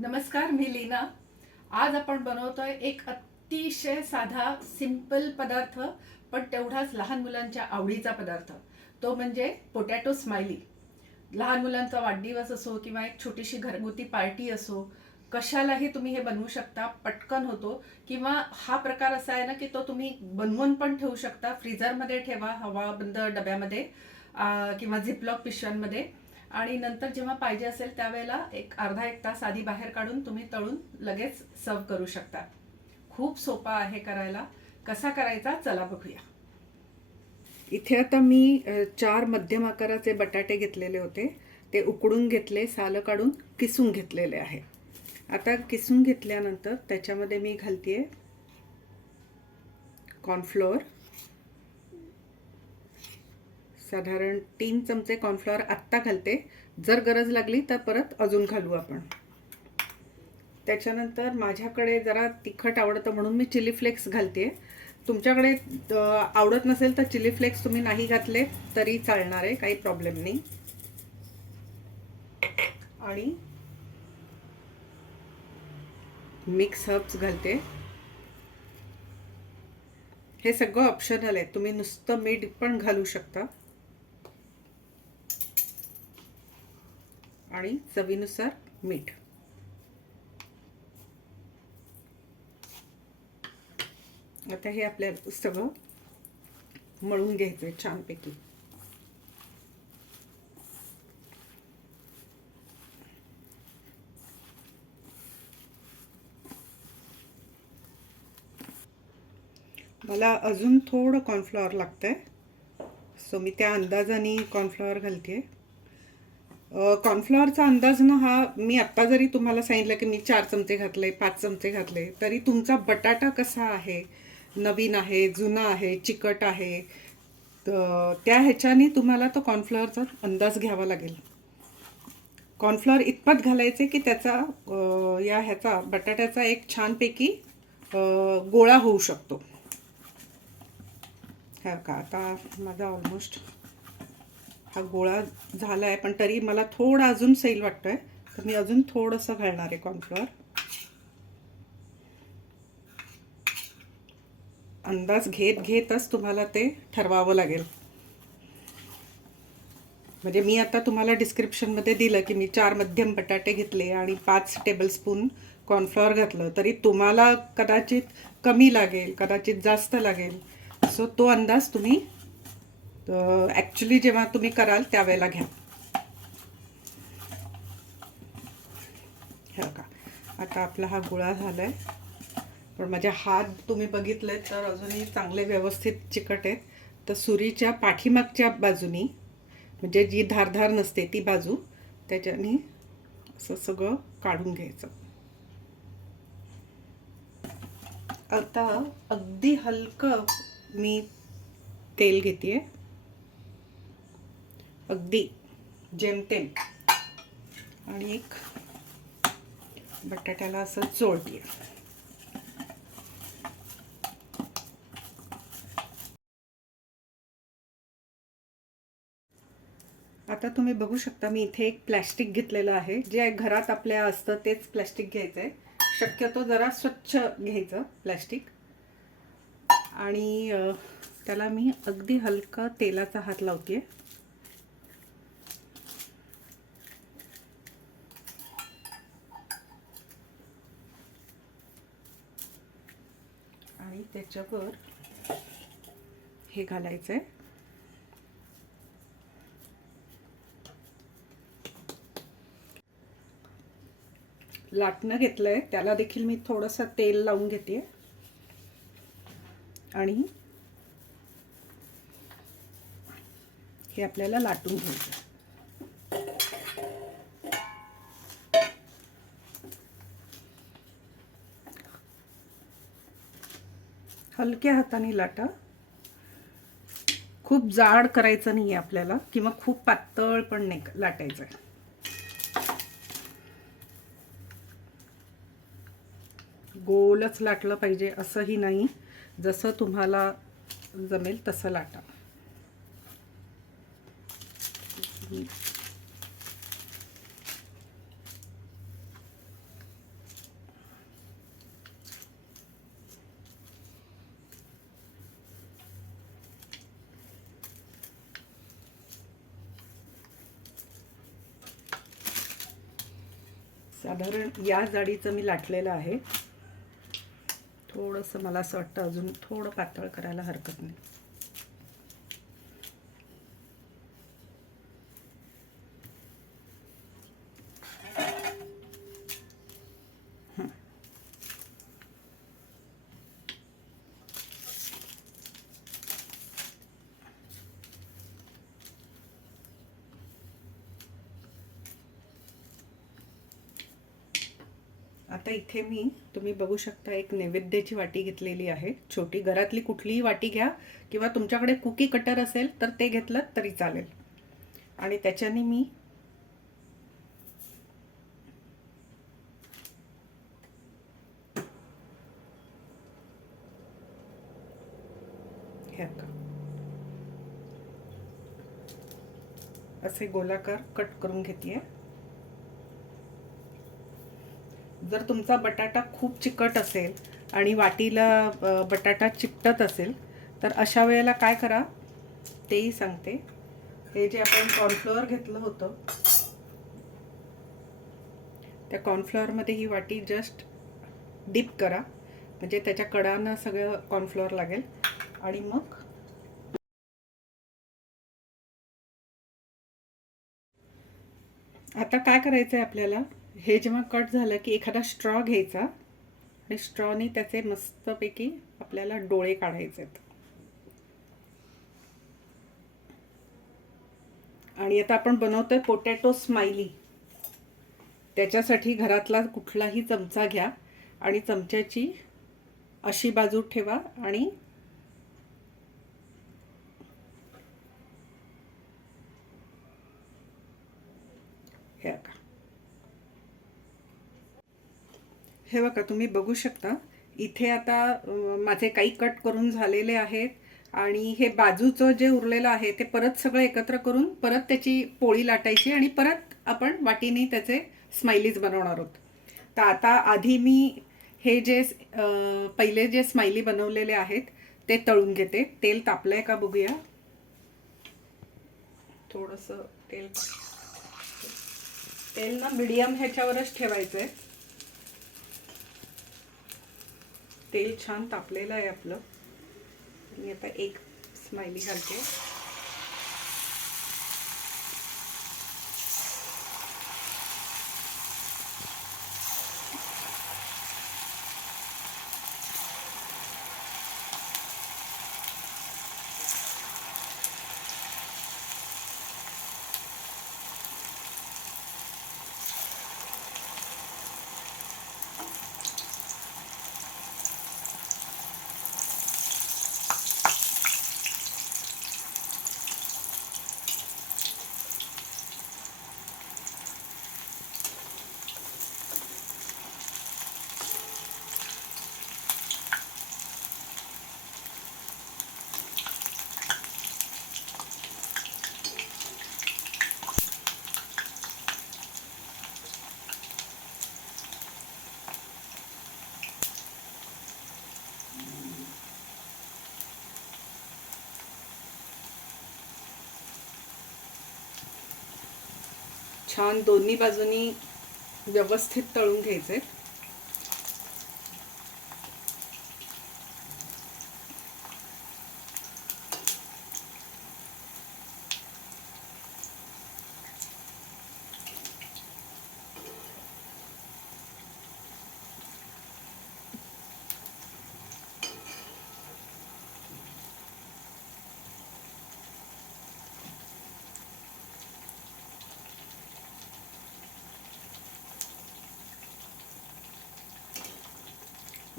नमस्कार मी लीना. आज आपण बनवतोय एक अतिशय साधा सिंपल पदार्थ पण तेवढाच लहान मुलांच्या आवडीचा पदार्थ. तो म्हणजे पोटॅटो स्माइली लहान मुलांचा वाढदिवस असो किंवा एक छोटीशी घरगुती पार्टी असो कशालाही तुम्ही हे बनवू शकता पटकन होतो. किंवा हा प्रकार असा आहे ना की तो तुम्ही बनवून पण ठेवू शकता. फ्रीजरमध्ये ठेवा हवाबंद डब्यामध्ये किंवा झिपलॉक पिशव्यांमध्ये. आणि नंतर जेव्हा पाहिजे असेल त्यावेळेला एक अर्धा एक तास आधी बाहेर काढून तुम्ही तळून लगेच सर्व करू शकता. खूप सोपा आहे करायला. कसा करायचा चला बघूया. इथे आता मी चार मध्यम आकाराचे बटाटे घेतलेले होते. ते उकडून घेतले सालं काढून किसून घेतलेले आहे. आता किसून घेतल्यानंतर त्याच्यामध्ये मी घालते कॉर्नफ्लोअर साधारण तीन चमचे कॉर्नफ्लॉवर आत्ता घालते. जर गरज लागली तर परत अजून घालू आपण. त्याच्यानंतर माझ्याकडे जरा तिखट आवडतं म्हणून मी चिली फ्लेक्स घालते. तुमच्याकडे आवडत नसेल तर चिली फ्लेक्स तुम्ही नाही घातले तरी चालणार आहे काही प्रॉब्लेम नाही. आणि मिक्स हर्ब्स घालते. हे सगळं ऑप्शनल आहे. तुम्ही नुसतं मीठ पण घालू शकता. आणि चवीनुसार मीठ. आता हे आपल्याला सगळं मळून घ्यायचं आहे छानपैकी. मला अजून थोडं कॉर्नफ्लॉवर लागतं आहे सो मी त्या अंदाजाने कॉर्नफ्लॉवर घालते कॉर्नफ्लॉवरचा अंदाज ना हा मी आत्ता जरी तुम्हाला सांगितलं की मी चार चमचे घातले पाच चमचे घातले तरी तुमचा बटाटा कसा आहे? नवीन आहे जुना आहे चिकट आहे? त्या ह्याच्याने तुम्हाला तो कॉर्नफ्लॉवरचा अंदाज घ्यावा लागेल. कॉर्नफ्लॉवर इतपत घालायचे की त्याचा या ह्याचा बटाट्याचा एक छानपैकी गोळा होऊ शकतो. हा का आता माझा ऑलमोस्ट हा गोळा झाला आहे पण तरी मला थोडा अजून सैल वाटतोय. तर मी अजून थोडंसं घालणार आहे कॉर्नफ्लॉवर अंदाज घेत घेतच तुम्हाला ते ठरवावं लागेल. म्हणजे मी आता तुम्हाला डिस्क्रिप्शनमध्ये दिलं की मी चार मध्यम बटाटे घेतले आणि पाच टेबलस्पून कॉर्नफ्लॉवर घातलं. तरी तुम्हाला कदाचित कमी लागेल कदाचित जास्त लागेल. सो तो अंदाज तुम्ही ॲक्च्युली जेव्हा तुम्ही कराल त्यावेळेला घ्या. हे का आता आपला हा गोळा झाला आहे पण माझे हात तुम्ही बघितले तर अजूनही चांगले व्यवस्थित चिकट आहेत. तर सुरीच्या पाठीमागच्या बाजूनी म्हणजे जी धारधार नसते ती बाजू त्याच्यानी असं सगळं काढून घ्यायचं. आता अगदी हलकं मी तेल घेते अगदी जेमतेम. आणि एक बटाट्याला असं चोळते आता तुम्ही बघू शकता मी इथे एक प्लॅस्टिक घेतलेलं आहे. जे घरात आपल्या असतं तेच प्लॅस्टिक घ्यायचं आहे शक्यतो जरा स्वच्छ घ्यायचं प्लॅस्टिक. आणि त्याला मी अगदी हलका तेलाचा हात लावते आणि हे घालायचं आहे लाटणं घेतलंय. त्याला देखील मी थोडंसं तेल लावून घेते आणि हे आपल्याला लाटून घ्यायचं हलक्या हाताने लाटा. खूप जाड करायचं नाही आहे आपल्याला किंवा खूप पातळ पण नाही लाटायचं आहे गोलच लाटलं पाहिजे असंही नाही जसं तुम्हाला जमेल तसं लाटा. साधारण या जाडीचं मी लाटलेलं आहे. थोडंसं मला असं वाटतं अजून थोडं पातळ करायला हरकत नाही. आता इथे मी तुम्ही बघू शकता एक नैवेद्याची वाटी घेतलेली आहे. छोटी घरातली कुठलीही वाटी घ्या किंवा तुमच्याकडे कुकी कटर असेल तर ते घेतलं तरी चालेल. आणि त्याच्याने मी असे गोलाकार कट करून घेते जर तुमचा बटाटा खूप चिकट असेल आणि वाटीला बटाटा चिकटत असेल तर अशा वेळेला काय करा? तेही सांगते. हे जे आपण कॉर्नफ्लोअर घेतलं होतं त्या कॉर्नफ्लोअरमध्ये ही वाटी जस्ट डिप करा. म्हणजे त्याच्या कडानं सगळं कॉर्नफ्लोअर लागेल. आणि मग आता काय करायचं आहे आपल्याला? हे जेव्हा कट झालं की एखादा स्ट्रॉ घ्यायचा आणि स्ट्रॉने त्याचे मस्तपैकी आपल्याला डोळे काढायचे आहेत आणि आता आपण बनवतोय पोटॅटो स्माइली त्याच्यासाठी घरातला कुठलाही चमचा घ्या आणि चमच्याची अशी बाजू ठेवा आणि हे बघा हे बघा तुम्ही बघू शकता. इथे आता माझे काही कट करून झालेले आहेत आणि हे बाजूचं जे उरलेलं आहे ते परत सगळं एकत्र करून परत त्याची पोळी लाटायची आणि परत आपण वाटीने त्याचे स्माइलीज बनवणार आहोत. तर आता आधी मी हे जे पहिले जे स्माइली बनवलेले आहेत ते तळून घेते. तेल तापलंय का बघूया. थोडंसं तेल तेल ना मिडियम ह्याच्यावरच ठेवायचं आहे तेल छान तापलेलं आहे आपलं. मी आता एक स्माइली घालते. छान दोन्ही बाजूनी व्यवस्थित तळून घ्यायचे.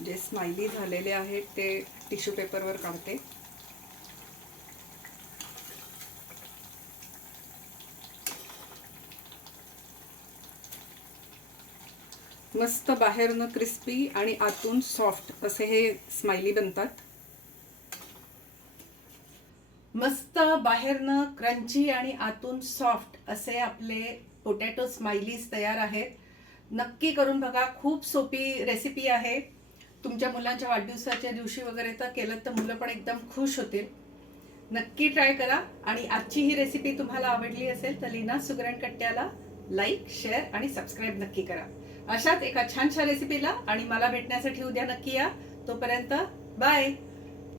जे स्माइली झालेले आहेत ते टिश्यू पेपरवर काढते. मस्त बाहेरनं क्रिस्पी आणि आतून सॉफ्ट असे हे स्माइली बनतात. मस्त बाहेरनं क्रंची आणि आतून सॉफ्ट असे आपले पोटॅटो स्माइलीज तयार आहेत. नक्की करून बघा खूप सोपी रेसिपी आहे. तुमच्या मुलांच्या वाढदिवसाच्या दिवशी वगैरे तर केलं तर मुलं पण एकदम खुश होतील. नक्की ट्राय करा. आणि आजची ही रेसिपी तुम्हाला आवडली असेल तर लीना सुगरण कट्ट्याला लाईक शेअर आणि सबस्क्राईब नक्की करा. अशाच एका छानशा रेसिपीला आणि मला भेटण्यासाठी उद्या नक्की या. तोपर्यंत बाय